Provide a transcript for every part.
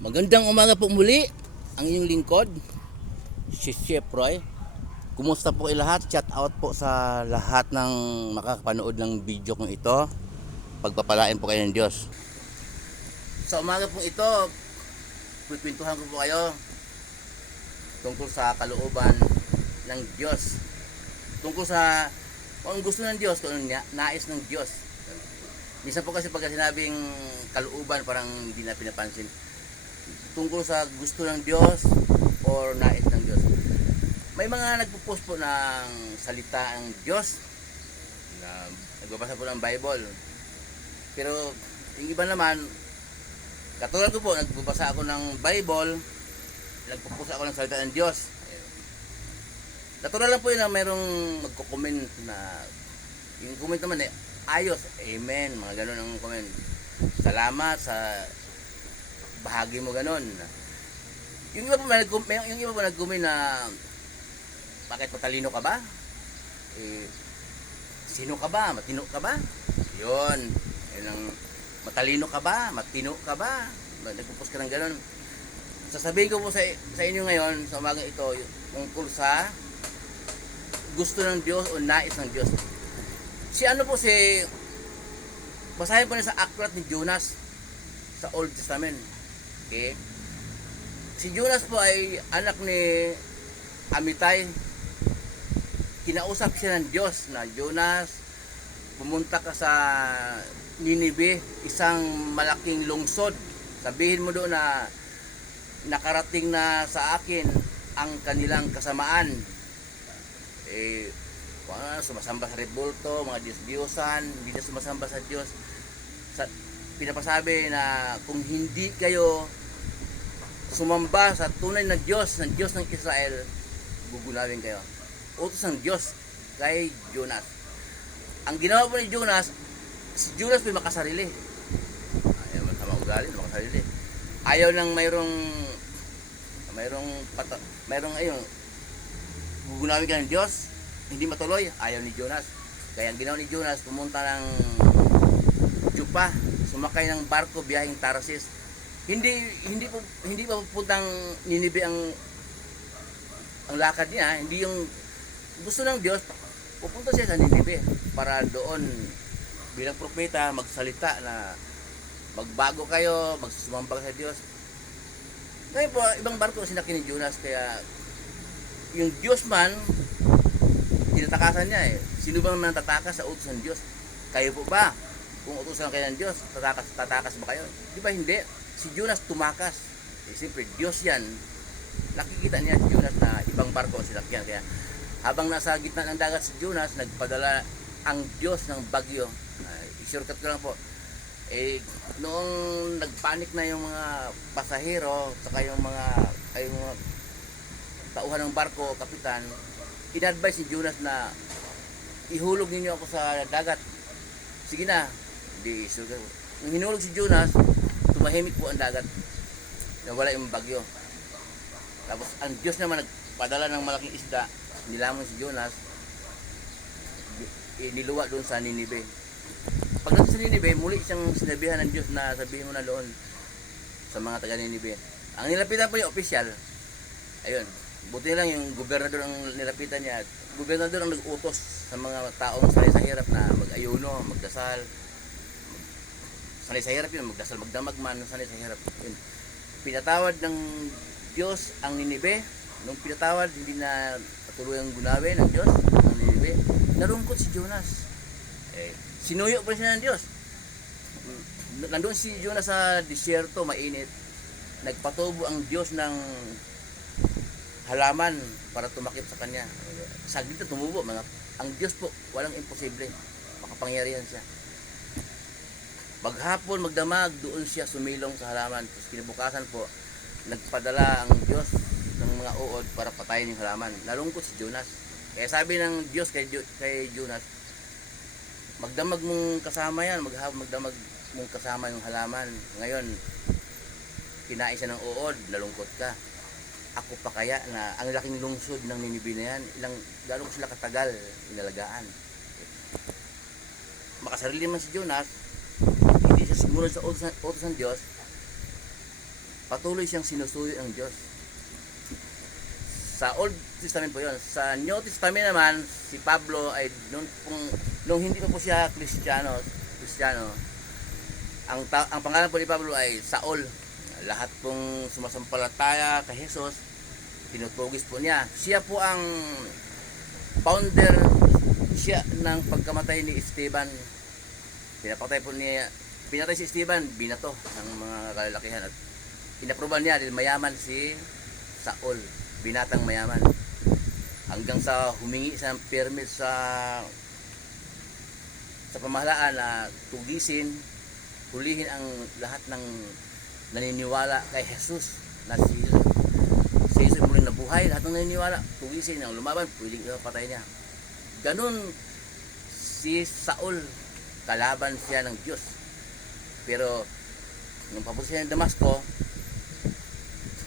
Magandang umaga po muli, ang inyong lingkod, si Chef Roy. Kumusta po kayo lahat? Shout out po sa lahat ng makakapanood ng video kong ito. Pagpapalain po kayo ng Diyos. Sa umaga pong ito, pipintuhan ko po kayo tungkol sa kalooban ng Diyos. Tungkol sa kung ang gusto ng Diyos, kung ang nais ng Diyos. Minsan po kasi pag sinabing kalooban, parang hindi na pinapansin. Tungkol sa gusto ng Diyos or nais ng Diyos. May mga nagpo-post po ng salita ng Diyos na nagbabasa po ng Bible. Pero yung iba naman, katulad ko po, nagbabasa ako ng Bible, nagpo-post ako ng salita ng Diyos. Natural lang po yun na mayroong magko-comment na yung comment naman ayos, amen, mga ganun ang comment. Salamat sa bahagi mo ganun. Yung iba po nag-comment na bakit matalino ka ba? Sino ka ba? Matino ka ba? Yun. Yun ang matalino ka ba? Matino ka ba? Nagpo-post ka ng ganun. Sasabihin ko po sa inyo ngayon sa umagang ito tungkol sa gusto ng Diyos o nais ng Diyos. Basahin po niyo sa aklat ni Jonas sa Old Testament. Okay? Si Jonas po ay anak ni Amitay. Kinausap siya ng Diyos na Jonas, pumunta ka sa Ninive, isang malaking lungsod. Sabihin mo doon na nakarating na sa akin ang kanilang kasamaan. Sumasamba sa rebulto, mga Diyos-Diyosan, hindi na sumasamba sa Diyos. Pinapasabi na kung hindi kayo sumamba sa tunay na Diyos, ng Diyos ng Israel, gugulawin kayo. Utos ng Diyos kay Jonas. Ang ginawa po ni Jonas, si Jonas may makasarili. Ayaw man sama ugali, makasarili. Ayaw nang mayroong gugulawin ka ng Diyos, hindi matuloy, ayaw ni Jonas. Kaya ang ginawa ni Jonas, pumunta ng Jupa, sumakay ng barko biyaheng Tarsis. Hindi pa pupuntang Ninive ang lakad niya, hindi yung gusto ng Diyos, pupunta siya sa Ninive para doon bilang propeta magsalita na magbago kayo, magsusumamba sa Diyos. Ngayon po, ibang barko sinakay ni Jonas, kaya yung Diyos man tinatakasan niya Sino ba naman tatakas sa utos ng Diyos? Kayo po ba? Kung utusan kayo ng Diyos, tatakas ba kayo? Di ba hindi? Si Jonas tumakas. Siyempre, Diyos yan. Nakikita niya si Jonas na ibang barko ang sinakyan. Kaya habang nasa gitna ng dagat si Jonas, nagpadala ang Diyos ng bagyo. I-shortcut ko lang po. Noong nagpanik na yung mga pasahero, saka yung mga tauhan ng barko, kapitan, in-advise si Jonas na ihulog ninyo ako sa dagat. Sige na. Nung hinulog si Jonas, tumahimik po ang dagat. Nawala yung bagyo. Tapos ang Diyos naman nagpadala ng malaking isda, nilamon si Jonas, niluwa doon sa Ninive. Pagdating sa Ninive, muli siyang sinabihan ng Diyos na sabihin mo na doon sa mga taga Ninive. Ang nilapitan po yung opisyal, ayun, buti lang yung gobernador ang nilapitan niya. Gobernador ang nag-utos sa mga taong sanay sa hirap na mag-ayuno, magdasal. Sanay sa hirap yun, magdasal, magdamag man, sanay sa hirap. Yun. Pinatawad ng Diyos ang Ninive. Nung pinatawad, hindi na patuloy ang gunawin ng Diyos ang Ninive. Narungkot si Jonas. Sinuyo pa siya ng Diyos. Nandun si Jonas sa disyerto, mainit. Nagpatubo ang Diyos ng halaman para tumakip sa kanya. Saglit na tumubo. Ang Diyos po, walang imposible. Makapangyarihan siya. Maghapon, magdamag, doon siya sumilong sa halaman. Tapos kinabukasan po, nagpadala ang Diyos ng mga uod para patayin yung halaman. Nalungkot si Jonas. Kaya sabi ng Diyos kay Jonas, magdamag mong kasama yan, magdamag mong kasama yung halaman. Ngayon, kinain siya ng uod, nalungkot ka. Ako pa kaya na ang laking lungsod ng Ninive na yan, gano'n ko sila katagal inalagaan. Makasarili man si Jonas, hindi siya sumunod sa utos ng Diyos, patuloy siyang sinusuyo ng Diyos. Sa Old Testament po yun. Sa New Testament naman, si Pablo ay nung hindi pa po siya Kristiyano, ang pangalan po ni Pablo ay Saul. Lahat pong sumasampalataya kay Jesus, tinutugis po niya. Siya po ang founder siya ng pagkamatay ni Esteban. Pinatay si Esteban, binato ng mga kalalakihan at inaproban niya dahil mayaman si Saul, binatang mayaman. Hanggang sa humingi sa permit sa pamahalaan na tugisin, hulihin ang lahat ng naniniwala kay Jesus na si Jesus muling nabuhay. Lahat ng naniniwala, tugisin ang lumaban, pwedeng patay niya. Ganun si Saul, kalaban siya ng Diyos. Pero nung papunta siya ng Damasco,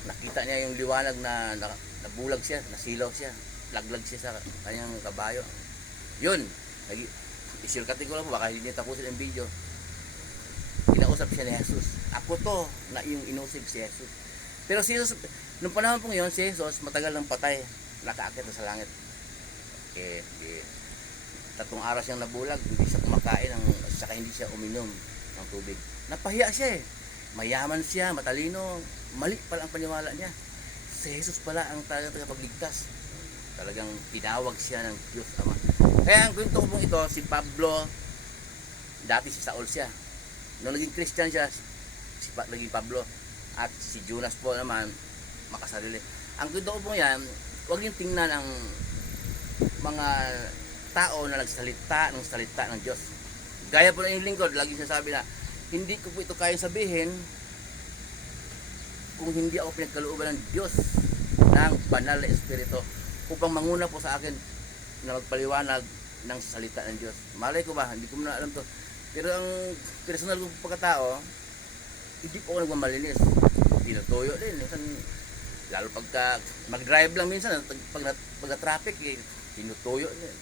nakita niya yung liwanag na nabulag siya, nasilaw siya, laglag siya sa kanyang kabayo. Yun, isilkatin ko lang po, baka hindi niya tapusin ang video. Kinausap siya ni Jesus. Ako to, na yung inusig si Jesus. Pero si Jesus, nung panahon pong yun, si Jesus matagal ng patay, nakaakit na sa langit. Tatlong araw siyang nabulag, hindi siya kumakain, saka hindi siya uminom ng tubig. Napahiya siya eh. Mayaman siya, matalino, mali pala ang paniwala niya. Si Jesus pala ang talagang tagapagligtas. Talagang tinawag siya ng Diyos Ama. Kaya ang kwento ko pong ito, si Pablo, dati si Saul siya. Nung naging Christian siya, naging Pablo. At si Jonas po naman, makasarili. Ang kwento ko pong yan, huwag niyong tingnan ang mga tao na nagsalita ng salita ng Diyos. Gaya po ng lingkod, lagi sinasabi na, hindi ko po ito kayang sabihin kung hindi ako pinagkalooban ng Diyos ng banal na Espiritu upang manguna po sa akin na magpaliwanag ng salita ng Diyos. Malay ko ba? Hindi ko na alam to. Pero ang personal kong pagkatao, hindi po ako nagmamalinis. Tinutuyo din. Minsan, lalo pagka mag-drive lang minsan, pag na-traffic, tinutuyo din.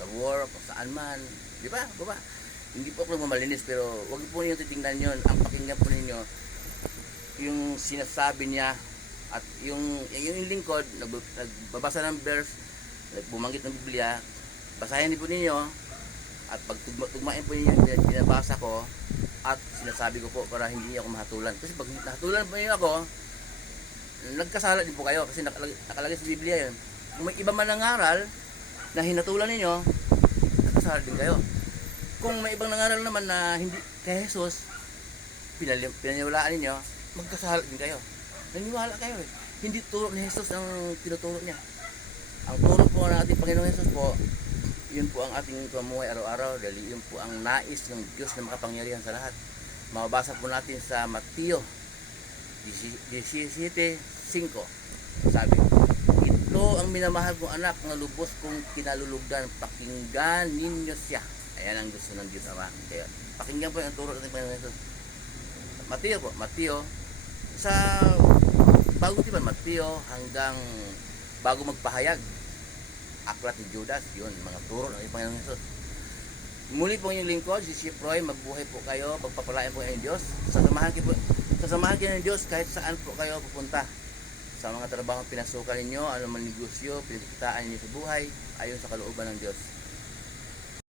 Sa war, saan man. Di ba? Baba. Hindi po ako nagmamalinis, pero wag po niyo titingnan yun. Ang pakinggan po ninyo, yung sinasabi niya, at yung lingkod, nagbabasa ng verse, bumanggit ng Biblia, basahin din po ninyo, at pag tugmain po ninyo yung binabasa ko, at sinasabi ko po para hindi niyo ako mahatulan. Kasi pag nahatulan po niyo ako, nagkasala din po kayo, kasi nakalagay sa Biblia yun. Kung may iba man nangaral, na hinatulan ninyo, nagkasala din kayo. Kung may ibang nangaral naman na hindi kay Jesus, pinaniwalaan ninyo, magkasala din kayo. Naniwala kayo eh. Hindi turo ni Jesus ang tinuturo niya. Ang turo po ng ating Panginoon Jesus po, yun po ang ating pamuhay araw-araw dahil yun po ang nais ng Diyos na makapangyarihan sa lahat. Mababasa po natin sa Mateo 17:5. Sabi, ito ang minamahal kong anak na lubos kong kinalulugdan, pakinggan ninyo siya. Ayan ang gusto ng Diyos Ama. Kaya pakinggan po yung turo ng Panginoon Jesus. Mateo sa bago diba Mateo hanggang bago magpahayag aklat ni Judas, yun mga turo ng Panginoon Jesus. Muli po yung lingkod, si Chef Roy, mabuhay po kayo, pagpapalain po kayo ng Diyos. Sasamahan kayo ng Diyos kahit saan po kayo pupunta. Sa mga trabaho pinasukan ninyo, anumang negosyo, pinagkitaan ninyo sa buhay, ayon sa kalooban ng Diyos.